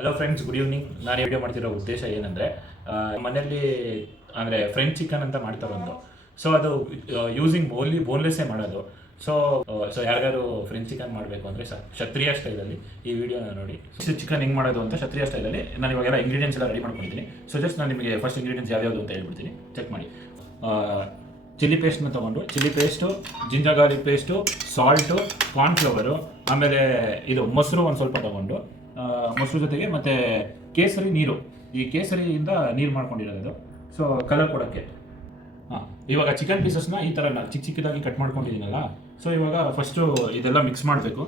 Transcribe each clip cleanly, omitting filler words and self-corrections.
Hello friends, good evening. ನಾನು video ಮಾಡ್ತಿರೋ ಉದ್ದೇಶ ಏನಂದರೆ, ಮನೆಯಲ್ಲಿ ಅಂದರೆ ಫ್ರೆಂಚ್ ಚಿಕನ್ ಅಂತ ಮಾಡ್ತಾರೆ ಒಂದು. ಸೊ ಅದು ಯೂಸಿಂಗ್ ಬೋನ್ಲೆಸ್ಸೇ ಮಾಡೋದು. ಸೊ ಯಾರಿಗಾದ್ರು ಫ್ರೆಂಚ್ ಚಿಕನ್ ಮಾಡಬೇಕು ಅಂದರೆ ಕ್ಷತ್ರಿಯ ಸ್ಟೈಲಲ್ಲಿ ಈ ವಿಡಿಯೋನ ನೋಡಿ. ಚಿಕನ್ ಹೆಂಗೆ ಮಾಡೋದು ಅಂತ ಕ್ಷತ್ರಿಯ ಸ್ಟೈಲಲ್ಲಿ ನಾನು ಇವಾಗೆಲ್ಲ ಇಂಗ್ರೀಡಿಯೆಂಟ್ಸ್ ಎಲ್ಲ ರೆಡಿ ಮಾಡ್ಕೊಂಡಿದ್ದೀನಿ. ಸೊ ಜಸ್ಟ್ ನಾನು ನಿಮಗೆ ಫಸ್ಟ್ ಇಂಗ್ರೀಡಿಯೆಂಟ್ಸ್ ಯಾವ್ಯಾವುದು ಅಂತ ಹೇಳ್ಬಿಡ್ತೀನಿ, ಚೆಕ್ ಮಾಡಿ. ಚಿಲ್ಲಿ ಪೇಸ್ಟ್ನ ತೊಗೊಂಡು, chilli paste, ginger garlic paste, salt, cornflour, ಆಮೇಲೆ ಇದು ಮೊಸರು ಒಂದು ಸ್ವಲ್ಪ ತೊಗೊಂಡು, ಮೊಸರು ಜೊತೆಗೆ ಮತ್ತು ಕೇಸರಿ ನೀರು, ಈ ಕೇಸರಿಯಿಂದ ನೀರು ಮಾಡ್ಕೊಂಡಿರೋದು ಸೊ ಕಲರ್ ಕೊಡೋಕ್ಕೆ. ಇವಾಗ ಚಿಕನ್ ಪೀಸಸ್ನ ಈ ಥರ ಚಿಕ್ಕ ಚಿಕ್ಕದಾಗಿ ಕಟ್ ಮಾಡ್ಕೊಂಡಿದ್ದೀನಲ್ಲ, ಸೊ ಇವಾಗ ಫಸ್ಟು ಇದೆಲ್ಲ ಮಿಕ್ಸ್ ಮಾಡಬೇಕು.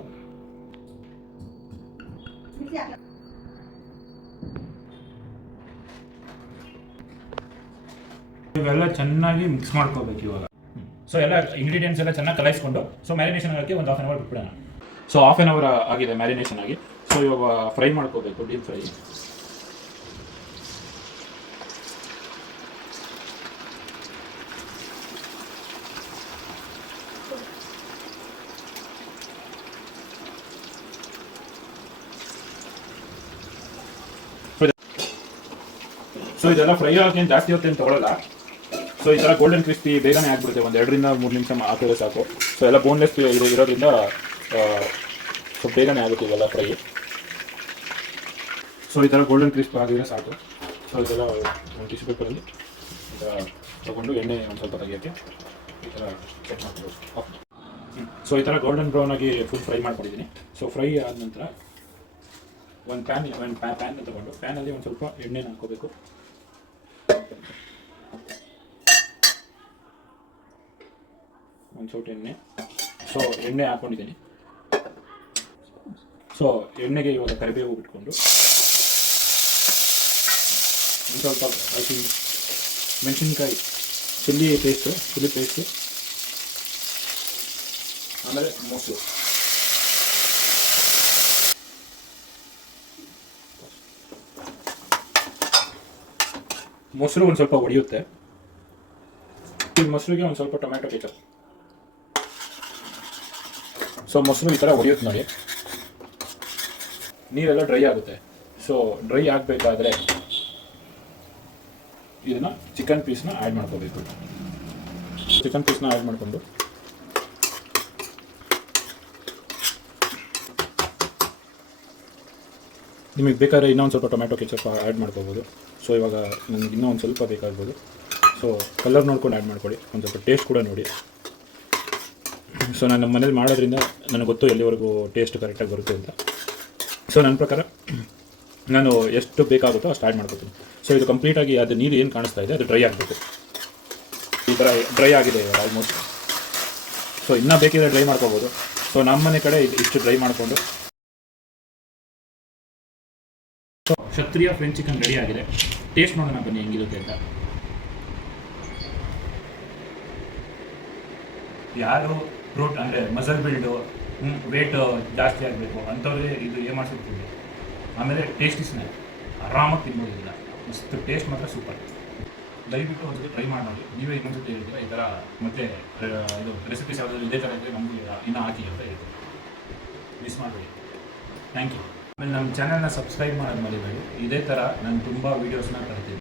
ಇವೆಲ್ಲ ಚೆನ್ನಾಗಿ ಮಿಕ್ಸ್ ಮಾಡ್ಕೋಬೇಕು ಇವಾಗ. ಸೊ ಎಲ್ಲ ಇಂಗ್ರೀಡಿಯೆಂಟ್ಸ್ ಎಲ್ಲ ಚೆನ್ನಾಗಿ ಕಲಾಯಿಸ್ಕೊಂಡು, ಸೊ ಮ್ಯಾರಿನೇಷನ್ ಆಗೋಕ್ಕೆ ಒಂದು 1/2 ಅವರ್ ಬಿಟ್ಬಿಡೋಣ. ಸೊ 1/2 ಅವರ್ ಆಗಿದೆ ಮ್ಯಾರಿನೇಷನ್ ಆಗಿ. ಸೊ ಇವಾಗ ಫ್ರೈ ಮಾಡ್ಕೋಬೇಕು, ಡೀಪ್ ಫ್ರೈ. ಸೊ ಇದೆಲ್ಲ ಫ್ರೈ ಆಗೋಕ್ಕೆ ಜಾಸ್ತಿ ಹೊತ್ತು ಏನು ತೊಗೊಳ್ಳಲ್ಲ. ಸೊ ಈ ಥರ ಗೋಲ್ಡನ್ ಕ್ರಿಸ್ಪಿ ಬೇಗನೆ ಆಗಿಬಿಡುತ್ತೆ, ಒಂದು 2 ರಿಂದ 3 ನಿಮಿಷ ಹಾಕಿದ್ರೆ ಸಾಕು. ಸೊ ಎಲ್ಲ ಬೋನ್ಲೆಸ್ ಇರೋದ್ರಿಂದ ಸೊ ಬೇಗನೆ ಆಗುತ್ತೆ ಇವೆಲ್ಲ ಫ್ರೈ. ಸೊ ಈ ಥರ ಗೋಲ್ಡನ್ ಕ್ರಿಸ್ಪ್ ಆಗಿದ್ರೆ ಸಾಕು. ಸೊ ಇದೆಲ್ಲ ಒಂದು ಟಿಶ್ಯೂ ಪೇಪರಲ್ಲಿ ಈ ಥರ ತೊಗೊಂಡು ಎಣ್ಣೆ ಒಂದು ಸ್ವಲ್ಪ ತೆಗಿಯೋಕ್ಕೆ ಈ ಥರ ಸೆಟ್ ಮಾಡ್ಬೋದು. ಸೊ ಈ ಥರ ಗೋಲ್ಡನ್ ಬ್ರೌನ್ ಆಗಿ ಫುಲ್ ಫ್ರೈ ಮಾಡ್ಕೊಂಡಿದ್ದೀನಿ. ಸೊ ಫ್ರೈ ಆದ ನಂತರ ಒಂದು ಪ್ಯಾನ್ ತೊಗೊಂಡು, ಪ್ಯಾನಲ್ಲಿ ಒಂದು ಸ್ವಲ್ಪ ಎಣ್ಣೆನ ಹಾಕೋಬೇಕು. ಒಂದು ಸ್ವಲ್ಪ ಎಣ್ಣೆ. ಸೊ ಎಣ್ಣೆ ಹಾಕ್ಕೊಂಡಿದ್ದೀನಿ. ಸೊ ಎಣ್ಣೆಗೆ ಇವಾಗ ಕರಿಬೇವು ಬಿಟ್ಕೊಂಡು, ಒಂದು ಸ್ವಲ್ಪ ಮೆಣಸಿನ್ಕಾಯಿ, ಚಿಲ್ಲಿ ಪೇಸ್ಟು, ಆಮೇಲೆ ಮೊಸರು ಒಂದು ಸ್ವಲ್ಪ ಒಡೆಯುತ್ತೆ. ಈ ಮೊಸರಿಗೆ ಒಂದು ಸ್ವಲ್ಪ ಟೊಮ್ಯಾಟೊ ಕೆಚಪ್. ಸೊ ಮೊಸರು ಈ ಥರ ಒಡೆಯುತ್ತೆ ನೋಡಿ, ನೀರೆಲ್ಲ ಡ್ರೈ ಆಗುತ್ತೆ. ಸೊ ಡ್ರೈ ಆಗಬೇಕಾದ್ರೆ ಇದನ್ನು ಚಿಕನ್ ಪೀಸ್ನ ಆ್ಯಡ್ ಮಾಡ್ಕೋಬೇಕು. ಚಿಕನ್ ಪೀಸ್ನ ಆ್ಯಡ್ ಮಾಡಿಕೊಂಡು ನಿಮಗೆ ಬೇಕಾದ್ರೆ ಇನ್ನೊಂದು ಸ್ವಲ್ಪ ಟೊಮ್ಯಾಟೊ ಕೆಚಪ್ ಆ್ಯಡ್ ಮಾಡ್ಕೋಬೋದು. ಸೊ ಇವಾಗ ನನಗೆ ಇನ್ನೂ ಒಂದು ಸ್ವಲ್ಪ ಬೇಕಾಗ್ಬೋದು. ಸೊ ಕಲರ್ ನೋಡ್ಕೊಂಡು ಆ್ಯಡ್ ಮಾಡ್ಕೊಳ್ಳಿ, ಒಂದು ಸ್ವಲ್ಪ ಟೇಸ್ಟ್ ಕೂಡ ನೋಡಿ. ಸೊ ನಾನು ನಮ್ಮ ಮನೇಲಿ ಮಾಡೋದ್ರಿಂದ ನನಗೆ ಗೊತ್ತು ಎಲ್ಲಿವರೆಗೂ ಟೇಸ್ಟ್ ಕರೆಕ್ಟಾಗಿ ಬರುತ್ತೆ ಅಂತ. ಸೊ ನನ್ನ ಪ್ರಕಾರ ನಾನು ಎಷ್ಟು ಬೇಕಾಗುತ್ತೋ ಅಷ್ಟು ಆ್ಯಡ್ ಮಾಡ್ಕೊತೀನಿ. ಸೊ ಇದು ಕಂಪ್ಲೀಟಾಗಿ ಅದು ನೀರು ಏನು ಕಾಣಿಸ್ತಾ ಇದೆ ಅದು ಡ್ರೈ ಆಗಬೇಕು. ಈ ಥರ ಡ್ರೈ ಆಗಿದೆ ಇವಾಗ ಆಲ್ಮೋಸ್ಟ್. ಸೊ ಇನ್ನೂ ಬೇಕಿದ್ರೆ ಡ್ರೈ ಮಾಡ್ಕೋಬೋದು. ಸೊ ನಮ್ಮ ಮನೆ ಕಡೆ ಇಷ್ಟು ಡ್ರೈ ಮಾಡಿಕೊಂಡು, ಸೊ ಕ್ಷತ್ರಿಯ ಫ್ರೆಂಚ್ ಚಿಕನ್ ರೆಡಿ ಆಗಿದೆ. ಟೇಸ್ಟ್ ನೋಡೋಣ ಬನ್ನಿ ಹೆಂಗಿರುತ್ತೆ ಅಂತ. ಯಾರು ಪ್ರೋಟ್ ಅಂದರೆ ಮಸಲ್ ಬಿಲ್ಡು, ವೇಟ್ ಜಾಸ್ತಿ ಆಗಬೇಕು ಅಂಥವ್ರಿಗೆ ಇದು ಏನು ಮಾಡಿಸಿರ್ತೀವಿ. ಆಮೇಲೆ ಟೇಸ್ಟಿಸ್ನೇ ಆರಾಮಾಗಿ ತಿನ್ಬೋದಿಲ್ಲ, ಮಸ್ತ್ ಟೇಸ್ಟ್ ಮಾತ್ರ ಸೂಪರ್. ದಯವಿಟ್ಟು ಒಂದ್ಸತಿ ಟ್ರೈ ಮಾಡಿ ನೋಡಿ. ನೀವೇ ಇನ್ನೊಂದ್ಸತಿ ಹೇಳ್ತೀರಾ ಈ ಥರ ಮತ್ತೆ ಇದು ರೆಸಿಪೀಸ್ ಯಾವುದಾದ್ರು ಇದೇ ಥರ ಇದ್ದರೆ ನಮಗೂ ಇನ್ನೂ ಹಾಕಿ ಅಂತ ಹೇಳ್ತೀವಿ. ಮಿಸ್ ಮಾಡಬೇಡಿ. Thank you. ಆಮೇಲೆ ನಮ್ಮ ಚಾನಲ್ನ ಸಬ್ಸ್ಕ್ರೈಬ್ ಮಾಡೋದು ಮರಿಬೇಡಿ. ಇದೇ ಥರ ನಾನು ತುಂಬ ವೀಡಿಯೋಸ್ನ ತರ್ತೀನಿ.